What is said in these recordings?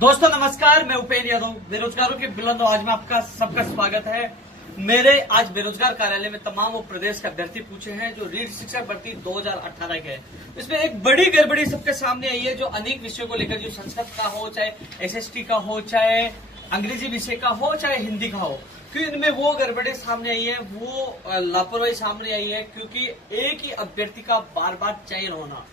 दोस्तों नमस्कार, मैं उपेंद्र यादव बेरोजगारों के बुलंद आवाज में आपका सबका स्वागत है। मेरे आज बेरोजगार कार्यालय में तमाम वो प्रदेश के अभ्यर्थी पूछे हैं जो रीट शिक्षक भर्ती 2018 के है। इसमें एक बड़ी गड़बड़ी सबके सामने आई है, जो अनेक विषयों को लेकर, जो संस्कृत का हो, चाहे एसएसटी का हो, चाहे अंग्रेजी विषय का हो, चाहे हिंदी का हो, क्योंकि इनमें वो गड़बड़ी सामने आई है, वो लापरवाही सामने आई है, क्योंकि एक ही अभ्यर्थी का बार बार चयन होना,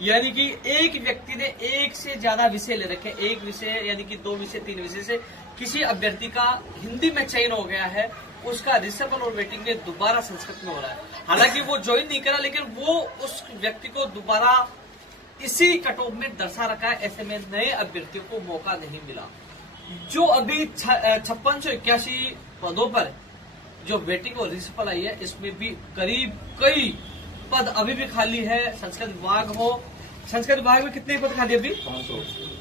यानी कि एक व्यक्ति ने एक से ज्यादा विषय ले रखे, एक विषय यानी कि 2 विषय 3 विषय से किसी अभ्यर्थी का हिंदी में चयन हो गया है, उसका रिसर्वल और वेटिंग में दोबारा संस्कृत में हो रहा है। हालांकि वो ज्वाइन नहीं करा, लेकिन वो उस व्यक्ति को दोबारा इसी कट ऑफ में दर्शा रखा है। ऐसे में नए अभ्यर्थियों को मौका नहीं मिला। जो अभी 5681 पदों पर जो वेटिंग और रिसर्वल आई है, इसमें भी करीब कई पद अभी भी खाली है। संस्कृत विभाग हो, संस्कृत विभाग में कितने पद खाली? अभी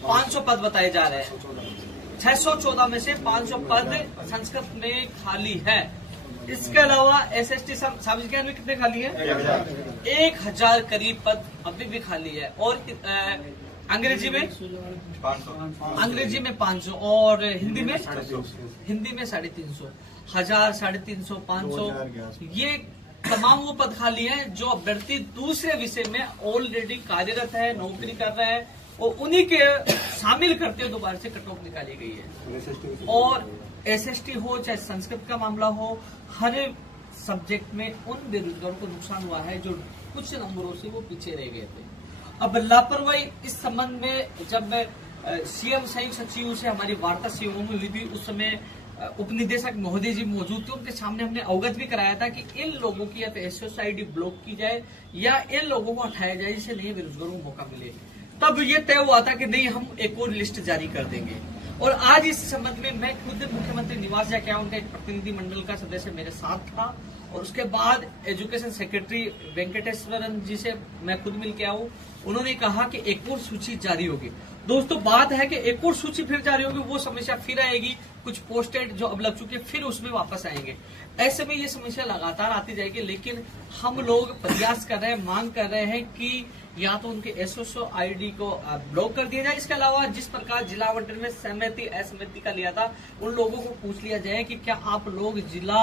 500 पद बताए जा रहे हैं। 614 में से 500 पद संस्कृत में खाली है। इसके अलावा एसएसटी सामाजिक ज्ञान में कितने खाली है? 1000 करीब पद अभी भी खाली है। और अंग्रेजी में 500 और हिंदी में 350, 1000, 350, 500, ये तमाम वो पद खाली हैं जो अभ्यर्थी दूसरे विषय में ऑलरेडी कार्यरत है, नौकरी कर रहे हैं, और उन्हीं के शामिल करते हुए दोबारा से कट ऑफ निकाली गई है। और एसएसटी हो चाहे संस्कृत का मामला हो, हर सब्जेक्ट में उन बेरोजगारों को नुकसान हुआ है जो कुछ नंबरों से वो पीछे रह गए थे। अब लापरवाही इस संबंध में जब सीएम संयुक्त सचिव से हमारी वार्ता सीएमओ में हुई थी, उस समय उपनिदेशक महोदय जी मौजूद थे। उनके सामने हमने अवगत भी कराया था कि इन लोगों की या तो एसओसाईडी ब्लॉक की जाए या इन लोगों को हटाया जाए, जिससे नए बेरोजगारों को मौका मिले। तब ये तय हुआ था कि नहीं, हम एक और लिस्ट जारी कर देंगे। और आज इस संबंध में मैं खुद मुख्यमंत्री निवास जाके आया, उनका एक प्रतिनिधि मंडल का सदस्य मेरे साथ था, और उसके बाद एजुकेशन सेक्रेटरी वेंकटेश्वरन जी से मैं खुद मिल के आऊं। उन्होंने कहा कि एक और सूची जारी होगी। दोस्तों, बात है कि एक और सूची फिर जारी होगी, वो समस्या फिर आएगी, कुछ पोस्टेड जो अब लग चुके फिर उसमें वापस आएंगे। ऐसे में ये समस्या लगातार आती जाएगी। लेकिन हम लोग प्रयास कर रहे हैं, मांग कर रहे हैं कि या तो उनके एसओ आईडी को ब्लॉक कर दिया जाए। इसके अलावा जिस प्रकार जिला आवंटन में सहमति असहमति का लिया था, उन लोगों को पूछ लिया जाए कि क्या आप लोग जिला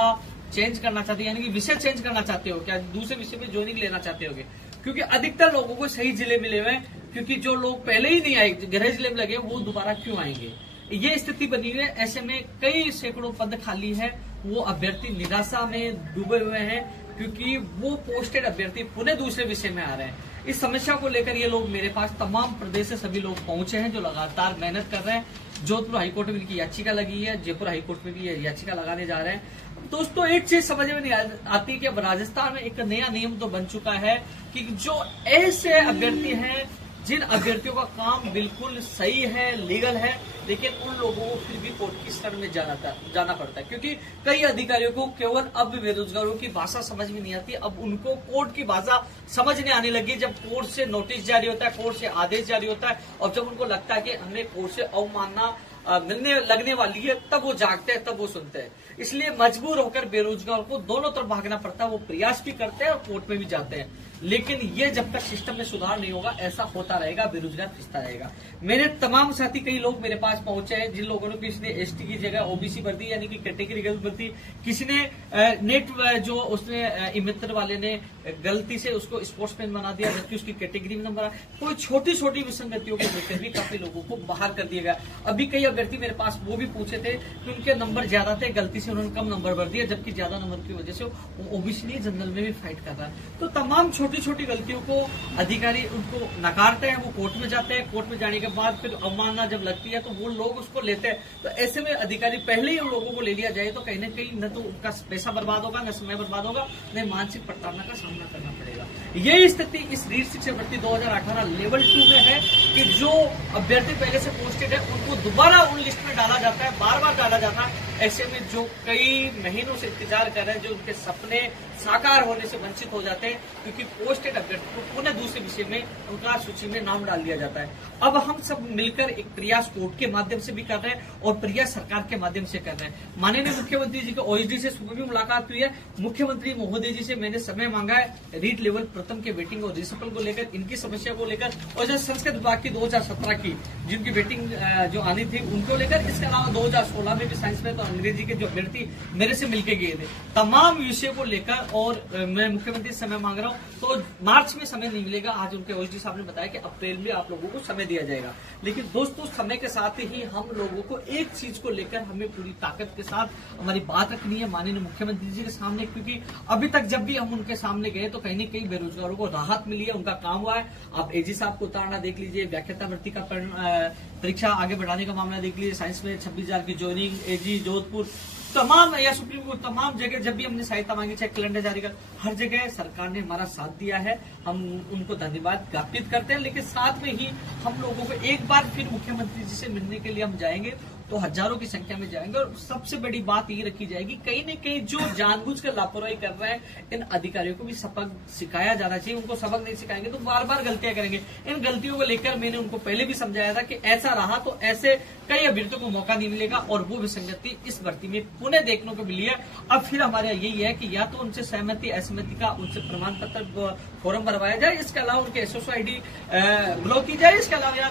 चेंज करना चाहते हैं, यानी कि विषय चेंज करना चाहते हो, क्या दूसरे विषय में ज्वाइनिंग लेना चाहते होगे? क्योंकि अधिकतर लोगों को सही जिले मिले हुए हैं, क्योंकि जो लोग पहले ही नहीं आए, गृह जिले में लगे, वो दोबारा क्यों आएंगे? ये स्थिति बनी हुई है। ऐसे में कई सैकड़ों पद खाली है, वो अभ्यर्थी निराशा में डूबे हुए हैं, क्योंकि वो पोस्टेड अभ्यर्थी पुनः दूसरे विषय में आ रहे हैं। इस समस्या को लेकर ये लोग मेरे पास तमाम प्रदेश से सभी लोग पहुंचे हैं, जो लगातार मेहनत कर रहे हैं। जोधपुर हाईकोर्ट में इनकी याचिका लगी है, जयपुर हाईकोर्ट में भी ये याचिका लगाने जा रहे हैं। दोस्तों, एक चीज समझ में नहीं आती कि अब राजस्थान में एक नया नियम तो बन चुका है कि जो ऐसे अभ्यर्थी हैं जिन अभ्यर्थियों का काम बिल्कुल सही है, लीगल है, लेकिन उन लोगों को फिर भी कोर्ट की शरण में जाना पड़ता है, क्योंकि कई अधिकारियों को केवल अब बेरोजगारों की भाषा समझ में नहीं आती। अब उनको कोर्ट की भाषा समझने आने लगी, जब कोर्ट से नोटिस जारी होता है, कोर्ट से आदेश जारी होता है, और जब उनको लगता है कि हमें कोर्ट से अवमानना लगने वाली है, तब वो जागते हैं, तब वो सुनते हैं। इसलिए मजबूर होकर बेरोजगार को दोनों तरफ भागना पड़ता है। वो प्रयास भी करते हैं और कोर्ट में भी जाते हैं, लेकिन ये जब तक सिस्टम में सुधार नहीं होगा, ऐसा होता रहेगा, बेरोजगार पिसता रहेगा। मेरे तमाम साथी, कई लोग मेरे पास पहुंचे हैं, जिन लोगों ने किसी ने एसटी की जगह ओबीसी भर दी, यानी कि कैटेगरी भर दी, किसी ने नेट जो उसने मित्र वाले ने गलती से उसको स्पोर्ट्समैन बना दिया, जबकि उसकी कैटेगरी में नंबर। कोई छोटी छोटी विसंगतियों को लेकर भी काफी लोगों को बाहर कर दिया गया। अभी कई अभ्यर्थी मेरे पास वो भी पूछे थे कि उनके नंबर ज्यादा थे, गलती से उन्होंने कम नंबर भर दिया, जबकि ज्यादा नंबर की वजह से वो ओबीसी जनरल में भी फाइट कर रहा है। तो तमाम छोटी छोटी गलतियों को अधिकारी उनको नकारते हैं, वो कोर्ट में जाते हैं, कोर्ट में जाने के बाद फिर अवमानना जब लगती है तो वो लोग उसको लेते हैं। तो ऐसे में अधिकारी पहले ही उन लोगों को ले लिया जाए तो कहीं ना कहीं न तो उनका पैसा बर्बाद होगा, न समय बर्बाद होगा, न मानसिक प्रताड़ना का सामना करना पड़ेगा। यही स्थिति इस रीट शिक्षक भर्ती 2018 लेवल 2 में है कि जो अभ्यर्थी पहले से पोस्टेड है उनको दोबारा उन लिस्ट में डाला जाता है, बार बार डाला जाता है। ऐसे में जो कई महीनों से इंतजार कर रहे हैं, जो उनके सपने साकार होने से वंचित हो जाते हैं, क्योंकि पोस्टेड अभ्यर्थी को पुनः दूसरे विषय में उनका सूची में नाम डाल दिया जाता है। अब हम सब मिलकर एक प्रयास कोर्ट के माध्यम से भी कर रहे हैं और प्रयास सरकार के माध्यम से कर रहे हैं। माननीय मुख्यमंत्री जी के ओएसडी से सुबह भी मुलाकात हुई है। मुख्यमंत्री महोदय जी से मैंने समय मांगा है रीट लेवल प्रथम के वेटिंग और रिसफल को लेकर, इनकी समस्या को लेकर, और जो संस्कृत विभाग की 2017 की जिनकी वेटिंग जो आनी थी उनको लेकर। इसके अलावा 2016 में भी साइंस में तो अंग्रेजी के जो अभ्यर्थी मेरे से मिलके गए थे, तमाम विषय को लेकर, और मैं मुख्यमंत्री से समय मांग रहा हूँ। तो मार्च में समय नहीं मिलेगा, आज उनके ओएसडी साहब ने बताया कि अप्रैल में आप लोगों को समय दिया जाएगा। लेकिन दोस्तों, समय के साथ ही हम लोगों को एक चीज को लेकर हमें पूरी ताकत के साथ हमारी बात रखनी है माननीय मुख्यमंत्री जी के सामने, क्योंकि अभी तक जब भी हम उनके सामने गए तो कहीं न कहीं बेरोजगारों को राहत मिली है, उनका काम हुआ है। आप एजी साहब को उतारना देख लीजिए, व्याख्याता भर्ती का परीक्षा आगे बढ़ाने का मामला देख लीजिए, साइंस में 26,000 की ज्वाइनिंग, एजी जोधपुर, तमाम या सुप्रीम कोर्ट, तमाम जगह जब भी हमने सहायता मांगी, चाहे कैलेंडर जारी कर, हर जगह सरकार ने हमारा साथ दिया है। हम उनको धन्यवाद ज्ञापित करते हैं। लेकिन साथ में ही हम लोगों को एक बार फिर मुख्यमंत्री जी से मिलने के लिए हम जाएंगे तो हजारों की संख्या में जाएंगे, और सबसे बड़ी बात ये रखी जाएगी, कहीं न कहीं जो जानबूझकर लापरवाही कर रहे हैं इन अधिकारियों को भी सबक सिखाया जाना चाहिए। उनको सबक नहीं सिखाएंगे तो बार बार गलतियां करेंगे। इन गलतियों को लेकर मैंने उनको पहले भी समझाया था कि ऐसा रहा तो ऐसे कई अभ्यर्थियों को मौका नहीं मिलेगा, और वो विसंगति इस भर्ती में पुनः देखने को मिली है। अब फिर हमारे यही है कि या तो उनसे सहमति असहमति का उनसे प्रमाण पत्र फॉर्म भरवाया जाए, इसके अलावा उनके एसओसी आईडी ब्लॉक की जाए, इसके अलावा या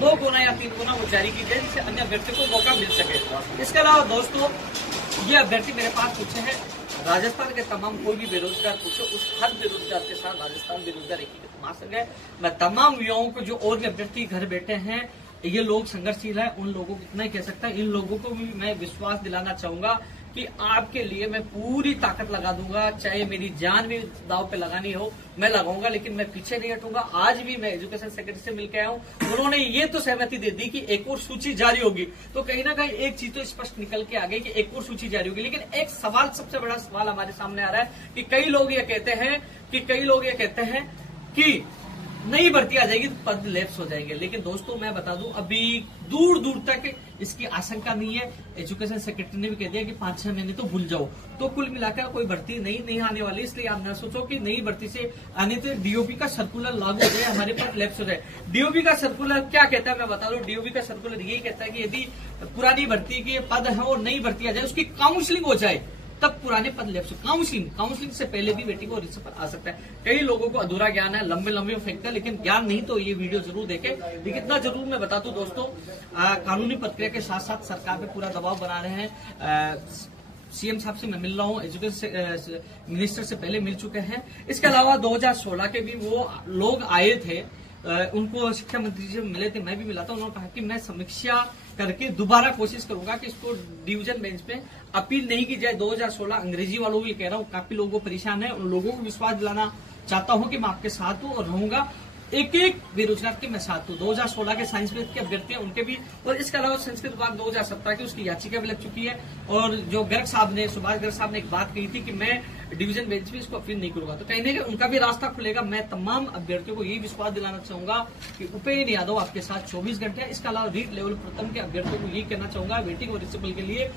2 गुना या 3 गुना वो जारी की जाए, जिससे अन्य अभ्यर्थी को मौका मिल सके। इसके अलावा दोस्तों, ये अभ्यर्थी मेरे पास पूछे हैं, राजस्थान के तमाम कोई भी बेरोजगार पूछो, उस हर बेरोजगार के साथ राजस्थान बेरोजगार एकीकृत महासंघ है। मैं तमाम युवाओं को, जो और भी अभ्यर्थी घर बैठे हैं, ये लोग संघर्षशील है, उन लोगों को इतना ही कह सकता है, इन लोगों को भी मैं विश्वास दिलाना चाहूंगा कि आपके लिए मैं पूरी ताकत लगा दूंगा, चाहे मेरी जान भी दाव पे लगानी हो मैं लगाऊंगा, लेकिन मैं पीछे नहीं हटूंगा। आज भी मैं एजुकेशन सेक्रेटरी से मिलकर आया हूं, उन्होंने ये तो सहमति दे दी कि एक और सूची जारी होगी। तो कहीं ना कहीं एक चीज तो स्पष्ट निकल के आ गई कि एक और सूची जारी होगी। लेकिन एक सवाल, सबसे बड़ा सवाल हमारे सामने आ रहा है कि कई लोग ये कहते हैं कि नई भर्ती आ जाएगी तो पद लैप्स हो जाएंगे। लेकिन दोस्तों, मैं बता दूं, अभी दूर दूर तक इसकी आशंका नहीं है। एजुकेशन सेक्रेटरी ने भी कह दिया कि 5-6 महीने तो भूल जाओ। तो कुल मिलाकर कोई भर्ती नहीं आने वाली, इसलिए आप न सोचो कि नई भर्ती से आने तो डीओपी का सर्कुलर लागू हो जाए, हमारे पास लैप्स हो जाए। डीओपी का सर्कुलर क्या कहता है मैं बता दूं। डीओपी का सर्कुलर यही कहता है कि यदि पुरानी भर्ती के पद है और नई भर्ती आ जाए, उसकी काउंसलिंग हो जाए, तब पुराने पद लैप्स। काउंसलिंग से पहले भी वेटिंग और रिसफल आ सकता है। कई लोगों को अधूरा ज्ञान है, लंबे फेंकता है, लेकिन ज्ञान नहीं तो ये वीडियो जरूर देखें। लेकिन इतना जरूर मैं बता दूं दोस्तों, कानूनी प्रक्रिया के साथ साथ सरकार पे पूरा दबाव बना रहे हैं। सीएम साहब से मैं मिल रहा हूँ, एजुकेशन मिनिस्टर से पहले मिल चुके हैं। इसके अलावा 2016 के भी वो लोग आए थे, उनको शिक्षा मंत्री जी मिले थे, मैं भी मिला था। उन्होंने कहा कि मैं समीक्षा करके दोबारा कोशिश करूंगा कि इसको डिवीजन बेंच पे अपील नहीं की जाए। 2016 अंग्रेजी वालों को ये कह रहा हूँ, काफी लोगों को परेशान है, उन लोगों को विश्वास दिलाना चाहता हूँ कि मैं आपके साथ हूँ और रहूंगा। एक बेरोजगार के मैं साथ हूँ। 2016 के साइंस में के अभ्यर्थी हैं उनके भी, और इसके अलावा संस्कृत विभाग 2017 की उसकी याचिका भी लग चुकी है। और जो सुभाष गर्ग साहब ने एक बात कही थी कि मैं डिवीजन बेंच में इसको अपील नहीं करूंगा, तो कहीं ना कहीं उनका भी रास्ता खुलेगा। मैं तमाम अभ्यर्थियों को यही विश्वास दिलाना चाहूंगा कि उपेन्द्र यादव आपके साथ 24 घंटे है। इसके अलावा रीड लेवल प्रथम के अभ्यर्थियों को यही कहना चाहूंगा, वेटिंग और रिसिपल के लिए,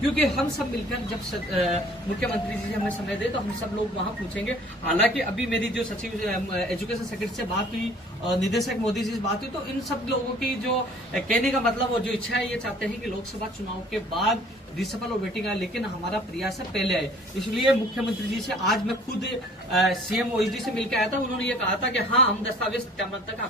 क्योंकि हम सब मिलकर जब मुख्यमंत्री जी हमें समय दे तो हम सब लोग वहां पूछेंगे। हालांकि अभी मेरी जो सचिव एजुकेशन सेक्रेटरी से बात हुई और निदेशक मोदी जी से बात हुई, तो इन सब लोगों की जो कहने का मतलब और जो इच्छा है, ये चाहते हैं कि लोकसभा चुनाव के बाद रिसफल और वेटिंग आए, लेकिन हमारा प्रयास है पहले आए। इसलिए मुख्यमंत्री जी से आज मैं खुद सीएम ओएसडी से मिलकर आया था। उन्होंने ये कहा था कि हाँ, हम दस्तावेज सत्यापन तक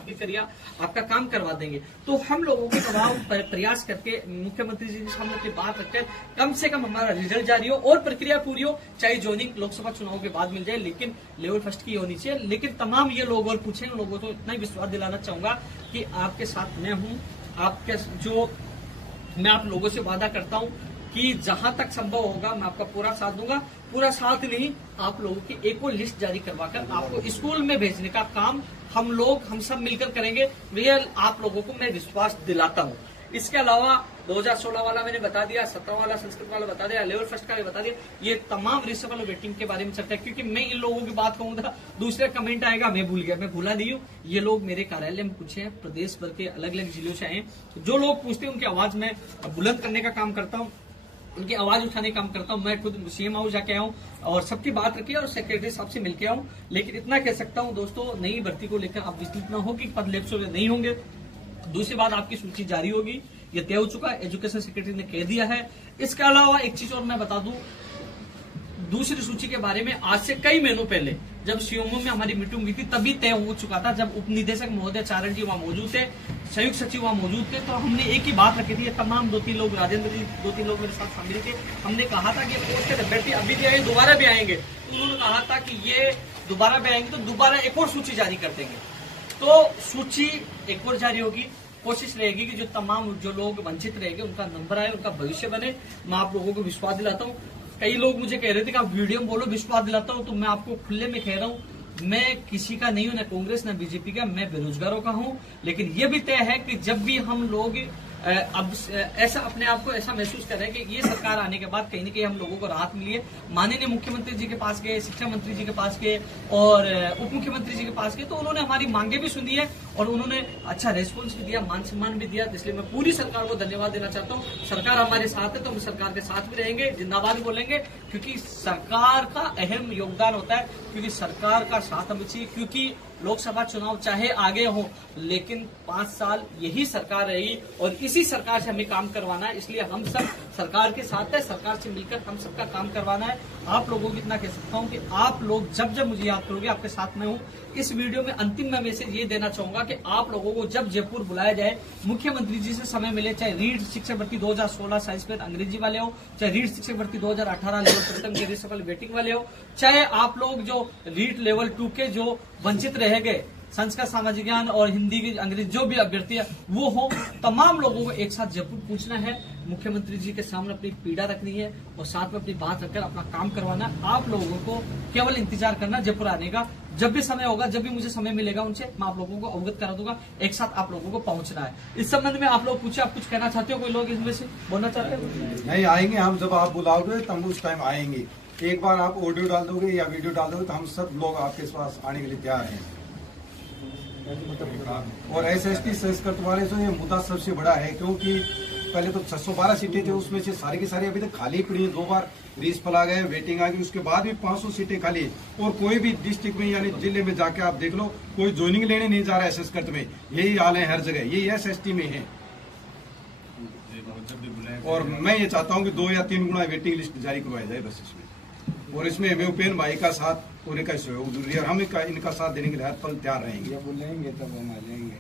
आपका काम करवा देंगे। तो हम लोगों के दबाव प्रयास करके मुख्यमंत्री जी के सामने बात रखकर कम से कम हमारा रिजल्ट जारी हो और प्रक्रिया पूरी हो, चाहे ज्वाइनिंग लोकसभा चुनाव के बाद मिल जाए, लेकिन लेवल फर्स्ट की होनी चाहिए। लेकिन तमाम ये लोग और पूछे, उन लोगों को इतना ही विश्वास दिलाना चाहूंगा कि आपके साथ मैं हूँ। मैं आप लोगों से वादा करता हूँ कि जहां तक संभव होगा मैं आपका पूरा साथ दूंगा। पूरा साथ नहीं, आप लोगों की एक और लिस्ट जारी करवाकर आपको स्कूल में भेजने का काम हम सब मिलकर करेंगे। भैया, आप लोगों को मैं विश्वास दिलाता हूँ। इसके अलावा 2016 वाला मैंने बता दिया, 17 वाला संस्कृत वाला बता दिया, लेवल फर्स्ट का भी बता दिया। ये तमाम रिसफल और वेटिंग के बारे में चर्चा है, क्योंकि मैं इन लोगों की बात कहूंगा दूसरे कमेंट आएगा मैं भूल गया। मैं भूला नहीं हूँ। ये लोग मेरे कार्यालय में पूछे हैं, प्रदेश भर के अलग अलग जिलों से आए हैं। जो लोग पूछते हैं उनकी आवाज में बुलंद करने का काम करता हूँ, उनकी आवाज उठाने का काम करता हूँ। मैं खुद सीएम हाउस जाके आऊँ और सबकी बात रखी और सेक्रेटरी साहब से मिलकर आऊँ। लेकिन इतना कह सकता हूँ दोस्तों, नई भर्ती को लेकर आप विचलित न हो कि पद लैप्स नहीं होंगे। दूसरी बात, आपकी सूची जारी होगी, ये तय हो चुका है, एजुकेशन सेक्रेटरी ने कह दिया है। इसके अलावा एक चीज और मैं बता दूं, दूसरी सूची के बारे में आज से कई महीनों पहले जब सीएमओ में हमारी मीटिंग हुई थी, तभी तय हो चुका था। जब उप निदेशक महोदय चारण जी वहां मौजूद थे, संयुक्त सचिव वहाँ मौजूद थे, तो हमने एक ही बात रखी थी। तमाम 2-3 लोग, राजेंद्र जी 2-3 लोग मेरे साथ शामिल थे। हमने कहा था कि पोस्टेड अभ्यर्थी अभी भी आएंगे, दोबारा भी आएंगे। तो उन्होंने कहा था कि ये दोबारा भी आएंगे तो दोबारा एक और सूची जारी कर देंगे। तो सूची एक और जारी होगी। कोशिश रहेगी कि जो तमाम जो लोग वंचित रहेंगे उनका नंबर आए, उनका भविष्य बने। मैं आप लोगों को विश्वास दिलाता हूँ। कई लोग मुझे कह रहे थे कि आप वीडियो में बोलो विश्वास दिलाता हूँ, तो मैं आपको खुले में कह रहा हूँ, मैं किसी का नहीं हूं, न कांग्रेस न बीजेपी का, मैं बेरोजगारों का हूं। लेकिन यह भी तय है कि जब भी हम लोग अब ऐसा अपने आप को ऐसा महसूस कर रहे हैं कि ये सरकार आने के बाद कहीं न कहीं हम लोगों को राहत मिली है। माननीय मुख्यमंत्री जी के पास गए, शिक्षा मंत्री जी के पास गए और उप मुख्यमंत्री जी के पास गए, तो उन्होंने हमारी मांगे भी सुनी है और उन्होंने अच्छा रेस्पॉन्स भी दिया, मान सम्मान भी दिया। इसलिए मैं पूरी सरकार को धन्यवाद देना चाहता हूँ। सरकार हमारे साथ है तो हम सरकार के साथ भी रहेंगे, जिंदाबाद बोलेंगे, क्योंकि सरकार का अहम योगदान होता है, क्योंकि सरकार का साथ हमें चाहिए। क्योंकि लोकसभा चुनाव चाहे आगे हो, लेकिन 5 साल यही सरकार रही और इसी सरकार से हमें काम करवाना है। इसलिए हम सब सरकार के साथ है, सरकार से मिलकर हम सबका काम करवाना है। आप लोगों को इतना कह सकता हूं कि आप लोग जब जब मुझे याद करोगे, आपके साथ में हूं। इस वीडियो में अंतिम मैं मैसेज ये देना चाहूंगा कि आप लोगों को जब जयपुर बुलाया जाए, मुख्यमंत्री जी से समय मिले, चाहे रीट शिक्षक भर्ती 2016 साइंस में अंग्रेजी वाले हो, चाहे रीट शिक्षक भर्ती 2018 लेवल प्रथम के सफल वेटिंग वाले हो, चाहे आप लोग जो रीट लेवल 2 के जो वंचित रह गए, संस्कृत, सामाजिक ज्ञान और हिंदी की अंग्रेजी जो भी अभ्यर्थी है वो हो, तमाम लोगों को एक साथ जयपुर पूछना है, मुख्यमंत्री जी के सामने अपनी पीड़ा रखनी है और साथ में अपनी बात रखकर अपना काम करवाना है। आप लोगों को केवल इंतजार करना जयपुर आने का। जब भी समय होगा, जब भी मुझे समय मिलेगा उनसे, मैं आप लोगों को अवगत करा दूंगा। एक साथ आप लोगों को पहुंचना है। इस संबंध में आप लोग पूछे, आप कुछ कहना चाहते हो? कोई लोग इसमें से बोलना चाहते हो? नहीं, आएंगे हम, जब आप बुलाओगे तब उस टाइम आएंगे। एक बार आप ऑडियो डाल दोगे या वीडियो डाल दोगे तो हम सब लोग आपके पास आने के लिए तैयार हैं। और SST संस्कृत वाले जो ये मुद्दा सबसे बड़ा है, क्योंकि पहले तो 612 सीटें थे, उसमें से सारी की सारी अभी तक खाली पड़ी है। 2 बार रीस फैला गए, वेटिंग आ गई, उसके बाद भी 500 सीटें खाली। और कोई भी डिस्ट्रिक्ट में यानी जिले में जाके आप देख लो, कोई ज्वाइनिंग लेने नहीं जा रहा है संस्कृत में। यही हाल है हर जगह, यही SST में है। और मैं ये चाहता हूँ कि 2 या 3 गुना वेटिंग लिस्ट जारी करवाया जाए बस इसमें। और इसमें हमें उपेन्द्र भाई का साथ होने का सहयोग जरूरी है और हम इनका साथ देने के लिए हर पल तैयार रहेंगे। बोलेंगे तब हम आ जाएंगे।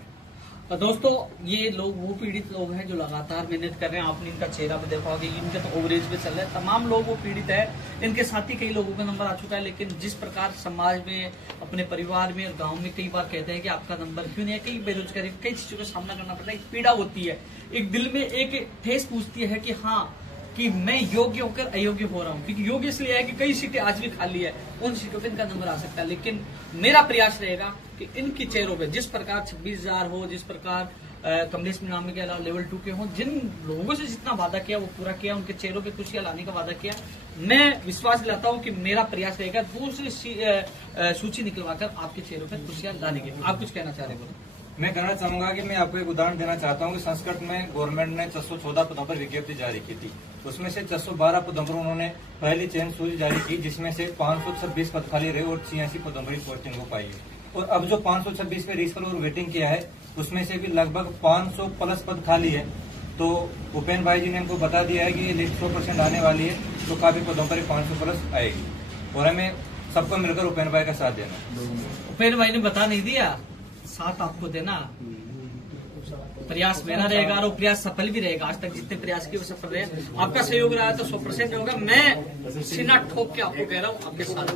तो दोस्तों, ये लोग वो पीड़ित लोग हैं जो लगातार मेहनत कर रहे हैं। आपने इनका चेहरा भी देखा होगा, इनके तो ओवरेज पे चल रहा है। तमाम लोग वो पीड़ित है। इनके साथ ही कई लोगों का नंबर आ चुका है। लेकिन जिस प्रकार समाज में, अपने परिवार में और गांव में कई बार कहते हैं कि आपका नंबर क्यों नहीं है, कई बेरोजगारी, कई चीजों का सामना करना पड़ता है। एक पीड़ा होती है, एक दिल में एक ठेस पूछती है कि हाँ, कि मैं योग्य होकर अयोग्य हो रहा हूं। क्योंकि योग्य इसलिए है कि कई सीटें आज भी खाली है, उन सीटों पे इनका नंबर आ सकता है। लेकिन मेरा प्रयास रहेगा कि इनके चेहरों पे जिस प्रकार 26,000 हो, जिस प्रकार कमलेश मीनामी के अलावा लेवल 2 के हों, जिन लोगों से जितना वादा किया वो पूरा किया, उनके चेहरों पे खुशियां लाने का वादा किया। मैं विश्वास दिलाता हूं कि मेरा प्रयास रहेगा दूसरी सूची निकलवाकर आपके चेहरों पे खुशियां लाने के। आप कुछ कहना चाह रहे हो? मैं कहना चाहूंगा कि मैं आपको एक उदाहरण देना चाहता हूं कि संस्कृत में गवर्नमेंट ने 614 पदों पर विज्ञप्ति जारी की थी। उसमें से 612 पदों पर उन्होंने पहली चयन सूची जारी की, जिसमें से 526 पद खाली रहे और 86 पदों पर पोस्टिंग हो पाई है। और अब जो 526 पे रीफल और वेटिंग किया है, उसमें से भी लगभग 500 प्लस पद खाली है। तो उपेन्द्र भाई जी ने हमको बता दिया है कि ये लिस्ट 100% आने वाली है, तो काफी पदों पर 500 प्लस आएगी। और हमें सबको मिलकर उपेन्द्र भाई का साथ देना। उपेन्द्र भाई ने बता नहीं दिया, साथ आपको देना। प्रयास मेरा रहेगा और प्रयास सफल भी रहेगा। आज तक जितने प्रयास किए वो सफल रहे। आपका सहयोग रहा है तो 100% होगा। मैं सीना ठोक के आपको कह रहा हूँ, आपके साथ